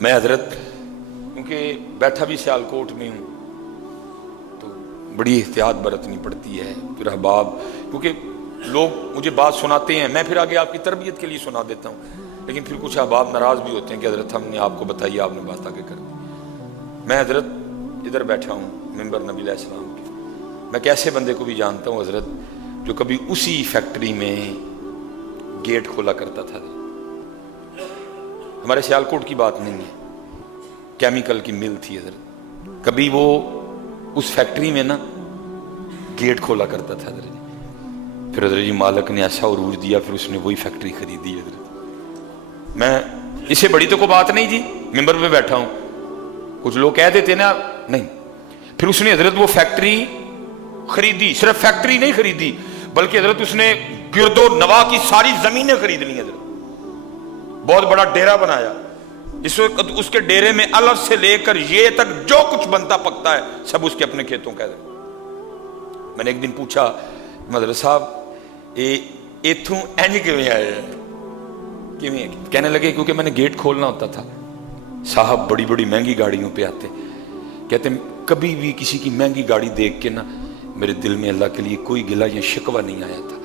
मैं हजरत क्योंकि बैठा भी सियालकोट में हूँ तो बड़ी एहतियात बरतनी पड़ती है। फिर अहबाब क्योंकि लोग मुझे बात सुनाते हैं, मैं फिर आगे आपकी तरबियत के लिए सुना देता हूँ, लेकिन फिर कुछ अहबाब नाराज़ भी होते हैं कि हजरत हमने आपको बताइए, आपने बात आगे कर दी। मैं हजरत इधर बैठा हूँ मिंबर नबी अलैहिस्सलाम के, मैं कैसे बंदे को भी जानता हूँ हजरत जो कभी उसी फैक्ट्री में गेट खोला करता था। हमारे सियालकोट की बात नहीं है, केमिकल की मिल थी हजरत, कभी वो उस फैक्ट्री में ना गेट खोला करता था हजरत। फिर हजरत जी मालिक ने ऐसा उरूज दिया, फिर उसने वही फैक्ट्री खरीदी हजरत। मैं इससे बड़ी तो कोई बात नहीं जी, मिंबर पे बैठा हूं, कुछ लोग कह देते ना नहीं। फिर उसने हजरत वो फैक्ट्री खरीदी, सिर्फ फैक्ट्री नहीं खरीदी बल्कि हजरत उसने गिरदो नवा की सारी जमीनें खरीद ली हजरत, बहुत बड़ा डेरा बनाया। इस वक्त उसके डेरे में अलग से लेकर ये तक जो कुछ बनता पकता है सब उसके अपने खेतों का है। मैंने एक दिन पूछा मदर साहब इथों इंज किवें आए, किवें? कहने लगे क्योंकि मैंने गेट खोलना होता था, साहब बड़ी बड़ी महंगी गाड़ियों पे आते, कहते कभी भी किसी की महंगी गाड़ी देख के ना मेरे दिल में अल्लाह के लिए कोई गिला या शिकवा नहीं आया था,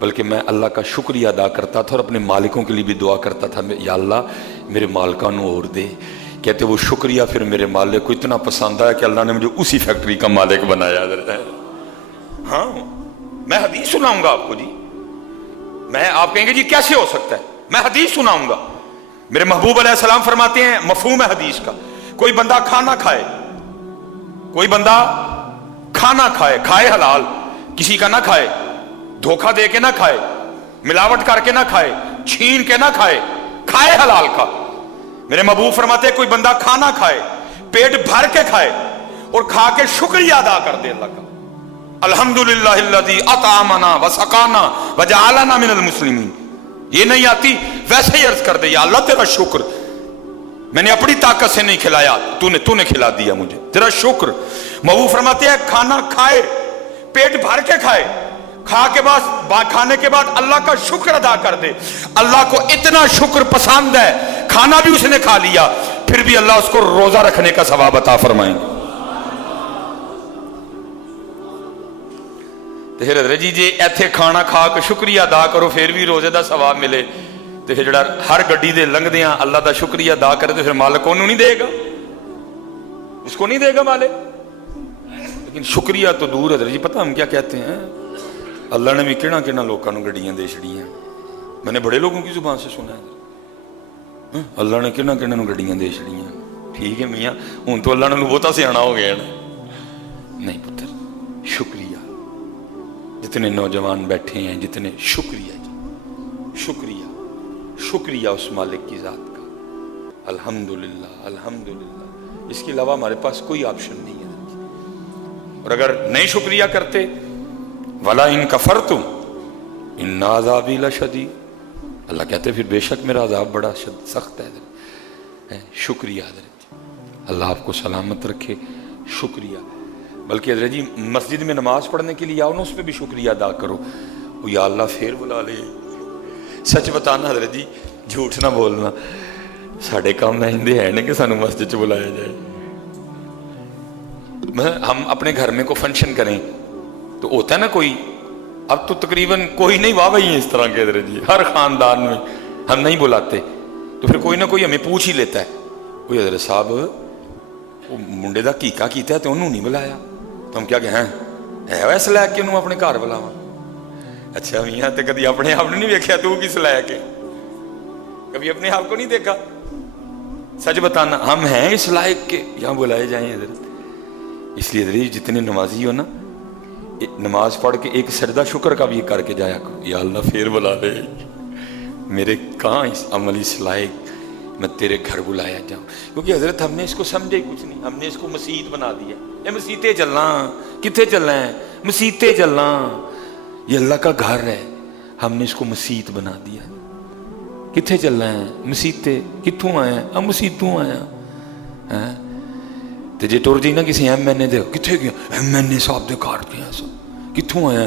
बल्कि मैं अल्लाह का शुक्रिया अदा करता था और अपने मालिकों के लिए भी दुआ करता था, या अल्लाह मेरे मालिका नू और दे। कहते वो शुक्रिया फिर मेरे मालिक को इतना पसंद आया कि अल्लाह ने मुझे उसी फैक्ट्री का मालिक बनाया। हाँ, मैं हदीस सुनाऊंगा आपको जी, मैं आप कहेंगे जी कैसे हो सकता है, मैं हदीस सुनाऊंगा। मेरे महबूब अलैहिस्सलाम फरमाते हैं मफहूम है हदीस का, कोई बंदा खाना खाए, कोई बंदा खाना खाए, खाए हलाल, किसी का ना खाए, धोखा दे के ना खाए, मिलावट करके ना खाए, छीन के ना खाए, खाए हलाल का। मेरे महबूब फरमाते हैं कोई बंदा खाना खाए, पेट भर के खाए और खा के शुक्रिया अदा कर दे अल्लाह का, अल्हम्दुलिल्लाहिल्लज़ी अतअमना व सकाना व जअलना मिनल मुस्लिमीन। ये नहीं आती वैसे ही अर्ज कर दे या अल्लाह तेरा शुक्र, मैंने अपनी ताकत से नहीं खिलाया, तूने खिला दिया मुझे, तेरा शुक्र। महबूब फरमाते हैं खाना खाए, पेट भर के खाए, खाने के बाद अल्लाह का शुक्र अदा कर दे। अल्लाह को इतना शुक्र पसंद है, खाना भी उसने खा लिया, फिर भी अल्लाह उसको रोजा रखने का सवाब अता फरमाएंगे। फिर हजरत जी जे इत्थे खाना खा के शुक्रिया अदा करो फिर भी रोजे का सवाब मिले, तो फिर जड़ा हर गड्डी दे लंघदियां अल्लाह का शुक्रिया अदा करे तो फिर मालिक उन्होंने नहीं देगा, उसको नहीं देगा मालिक। लेकिन शुक्रिया तो दूर हजरत जी, पता हम क्या कहते हैं, अल्लाह ने भी किना किना लोगों को गड्डियां दे छड़ियां, मैंने बड़े लोगों की जुबान से सुना है, अल्लाह ने किना किना गड्डियां दे छड़ियां। ठीक है मियाँ, हूं तो अल्लाह ने बहुता सियाना हो गया ना। नहीं पुत्र, शुक्रिया, जितने नौजवान बैठे हैं जितने, शुक्रिया जी, शुक्रिया, शुक्रिया उस मालिक की जात का, अल्हम्दुलिल्लाह अल्हम्दुलिल्लाह, इसके अलावा हमारे पास कोई ऑप्शन नहीं है। और अगर नहीं शुक्रिया करते, वला इन कफरतुम इन्ना अज़ाबी लशदीद, अल्लाह कहते फिर बेशक मेरा अज़ाब बड़ा सख्त है। शुक्रिया हज़रत, अल्लाह आपको सलामत रखे, शुक्रिया। बल्कि हज़रत जी मस्जिद में नमाज पढ़ने के लिए आओ ना, उस पर भी शुक्रिया अदा करो, वो या अल्लाह फिर बुला ले। सच बताना हज़रत जी, झूठ ना बोलना, साढ़े काम इन्हें है ना कि सानू मस्जिद च बुलाया जाए। हम अपने घर में को फंक्शन करें तो होता है ना कोई, अब तो तकरीबन कोई नहीं वाह भाई इस तरह के हज़रत जी, हर खानदान में हम नहीं बुलाते तो फिर कोई ना कोई हमें पूछ ही लेता है, कोई हज़रत साहब वो मुंडे का कीका किया तो उन्होंने नहीं बुलाया, तो हम क्या कहें है वैसे लैके उन्होंने अपने घर बुलावा। अच्छा मियाँ तो कभी अपने आप ने नहीं देखा, तू किस लैके, कभी अपने आप को नहीं देखा। सच बताना हम हैं इस लायक के यहाँ बुलाए जाए हज़रत। इसलिए हज़रत जितने नमाजी हो ना, नमाज पढ़ के एक सजदा शुक्र का भी करके जाया करो, या अल्लाह फिर बुला ले, मेरे कहाँ इस अमल इस लायक मैं तेरे घर बुलाया जाऊं। क्योंकि हजरत हमने इसको समझे कुछ नहीं, हमने इसको मसीत बना दिया, ये मसीते चलना, कितने चलना है, मसीते चलना, ये अल्लाह का घर है, हमने इसको मसीत बना दिया। कितने चलना है, मसीते, कितों आया, हम मसीतों आया है। तो जे टुर जी ना किसी MNA दे, कितने गया, MNA साहब दे घर गया, सब कितों आया,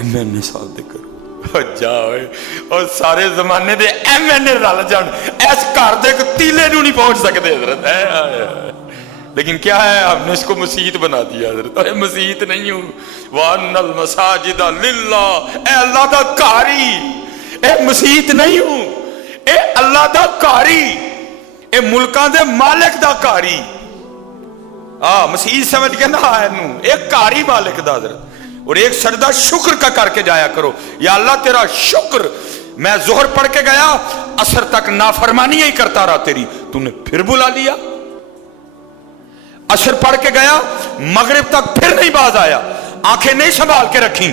MNA साहब दे घर। ਜਾਓ और सारे जमाने दे MNA रल जान इस घर दे एक तीले नूं नहीं पहुंच सकते हजरत है। लेकिन क्या है, हमने इसको मस्जिद बना दिया हजरत। अरे मस्जिद नहीं हूं, वानल मसाजिद लिल्लाह, ए अल्लाह दा घर ही, ए मस्जिद नहीं हूं, ए अल्लाह दा घर ही, ए मुल्कां दे मालिक दा घर ही। मस्जिद समझ के ना इनू, एक घर ही मालिक दा हजरत। और एक सजदा शुक्र का करके जाया करो, या अल्लाह तेरा शुक्र, मैं जोहर पढ़ के गया असर तक नाफरमानी ही करता रहा तेरी, तूने फिर बुला लिया। असर पढ़ के गया मगरिब तक फिर नहीं बाज आया, आंखें नहीं संभाल के रखी,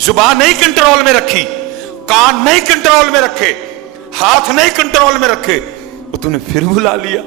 जुबान नहीं कंट्रोल में रखी, कान नहीं कंट्रोल में रखे, हाथ नहीं कंट्रोल में रखे, तो तूने फिर बुला लिया।